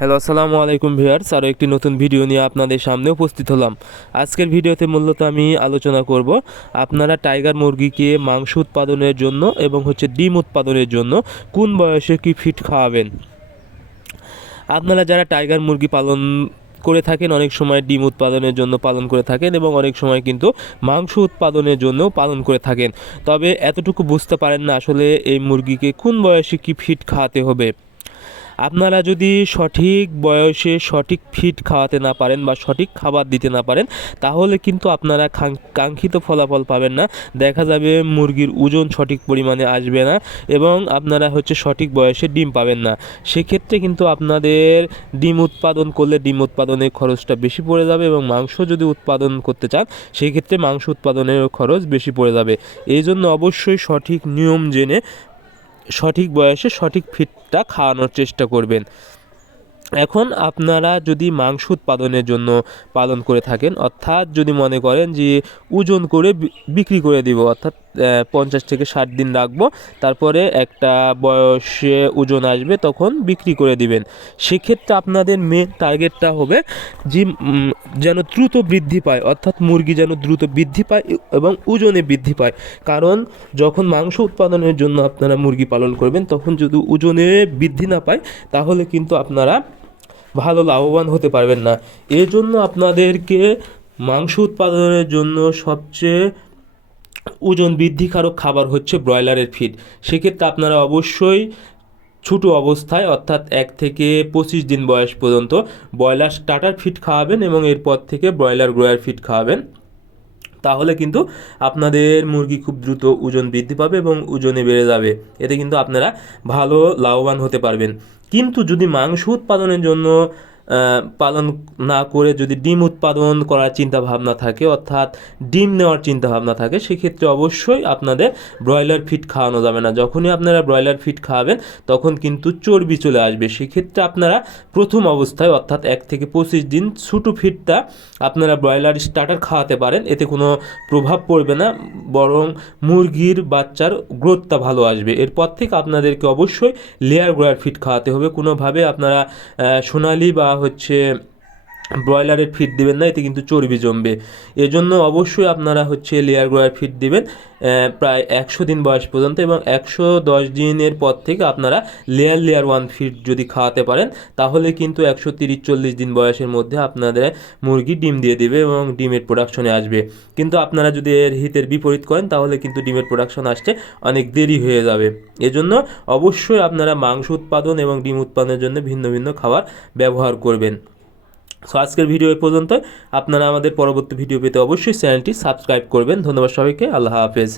Hello, আসসালামু আলাইকুম viewers. আরও একটি নতুন ভিডিও নিয়ে আপনাদের সামনে উপস্থিত হলাম। আজকের ভিডিওতে মূলত আমি আলোচনা করব আপনারা টাইগার মুরগিকে মাংস উৎপাদনের জন্য এবং ডিম উৎপাদনের জন্য কোন বয়সে কি ফিড খাওয়াবেন। আপনারা যারা টাইগার মুরগি পালন করে থাকেন, অনেক সময় ডিম উৎপাদনের জন্য পালন করে থাকেন এবং অনেক সময় কিন্তু মাংস উৎপাদনের জন্যও পালন করে থাকেন। তবে এতটুকু বুঝতে পারেন না আসলে এই মুরগিকে কোন বয়সে কি ফিড খাওয়াতে হবে। আপনারা যদি সঠিক বয়সে সঠিক ফিড খাওয়াতে না পারেন বা সঠিক খাবার দিতে না পারেন, তাহলে কিন্তু আপনারা কাঙ্ক্ষিত ফলাফল পাবেন না। দেখা যাবে মুরগির ওজন সঠিক পরিমাণে আসবে না এবং আপনারা সঠিক বয়সে ডিম পাবেন না। সেক্ষেত্রে কিন্তু আপনাদের ডিম উৎপাদন করলে ডিম উৎপাদনের খরচটা বেশি পড়ে যাবে এবং মাংস যদি উৎপাদন করতে চান সেই ক্ষেত্রে মাংস উৎপাদনের খরচ বেশি পড়ে যাবে। এই জন্য অবশ্যই সঠিক নিয়ম জেনে সঠিক বয়সে সঠিক ফিডটা খাওয়ানোর চেষ্টা করবেন। এখন আপনারা যদি মাংস উৎপাদনের জন্য পালন করে থাকেন, অর্থাৎ যদি মনে করেন যে ওজন করে বিক্রি করে দিব, অর্থাৎ 50 থেকে 60 দিন রাখবো, তারপরে একটা বয়সে ওজন আসবে তখন বিক্রি করে দিবেন, সেক্ষেত্রে আপনাদের মেন টার্গেটটা হবে যে যেন দ্রুত বৃদ্ধি পায়, অর্থাৎ মুরগি যেন দ্রুত বৃদ্ধি পায় এবং ওজনে বৃদ্ধি পায়। কারণ যখন মাংস উৎপাদনের জন্য আপনারা মুরগি পালন করবেন তখন যদি ওজনে বৃদ্ধি না পায় তাহলে কিন্তু আপনারা ভালো লাভবান হতে পারবেন না। এর জন্য আপনাদেরকে মাংস উৎপাদনের জন্য সবচেয়ে ওজন বৃদ্ধিকারক খাবার হচ্ছে ব্রয়লারের ফিড। সেক্ষেত্রে আপনারা অবশ্যই ছোটো অবস্থায় অর্থাৎ 1 থেকে 25 দিন বয়স পর্যন্ত ব্রয়লার স্টার্টার ফিড খাওয়াবেন এবং এরপর থেকে ব্রয়লার গ্রোয়ার ফিড খাওয়াবেন। তাহলে কিন্তু আপনাদের মুরগি খুব দ্রুত ওজন বৃদ্ধি পাবে এবং ওজনে বেড়ে যাবে। এতে কিন্তু আপনারা ভালো লাভবান হতে পারবেন। কিন্তু যদি মাংস উৎপাদনের জন্য পালন না করে যদি ডিম উৎপাদন করার চিন্তা ভাবনা থাকে, অর্থাৎ ডিম নেওয়ার চিন্তা ভাবনা থাকে, সেক্ষেত্রে অবশ্যই আপনাদের ব্রয়লার ফিড খাওয়ানো যাবে না। যখনই আপনারা ব্রয়লার ফিড খাওয়াবেন তখন কিন্তু চর্বি চলে আসবে। সেক্ষেত্রে আপনারা প্রথম অবস্থায় অর্থাৎ 1 থেকে 25 দিন ছোটো ফিডটা আপনারা ব্রয়লার স্টার্টার খাওয়াতে পারেন, এতে কোনো প্রভাব পড়বে না, বরং মুরগির বাচ্চার গ্রোথটা ভালো আসবে। এরপর থেকে আপনাদেরকে অবশ্যই লেয়ার গ্রোয়ার ফিড খাওয়াতে হবে। কোনোভাবে আপনারা সোনালি বা ব্রয়লারের ফিড দিবেন না, এতে কিন্তু চর্বি জমবে। এজন্য অবশ্যই আপনারা লেয়ার গ্রোয়ার ফিড দিবেন প্রায় 100 দিন বয়স পর্যন্ত এবং 110 দিনের পর থেকে আপনারা লেয়ার 1 ফিড যদি খাওয়াতে পারেন তাহলে কিন্তু 130-40 দিন বয়সের মধ্যে আপনাদের মুরগি ডিম দিয়ে দেবে এবং ডিমের প্রোডাকশনে আসবে। কিন্তু আপনারা যদি এর হিতের বিপরীত করেন তাহলে কিন্তু ডিমের প্রোডাকশন আসতে অনেক দেরি হয়ে যাবে। এজন্য অবশ্যই আপনারা মাংস উৎপাদন এবং ডিম উৎপাদনের জন্য ভিন্ন ভিন্ন খাবার ব্যবহার করবেন। সো আজকের ভিডিও এ পর্যন্ত। আপনারা আমাদের পরবর্তী ভিডিও পেতে অবশ্যই চ্যানেলটি সাবস্ক্রাইব করবেন। ধন্যবাদ সবাইকে। আল্লাহ হাফেজ।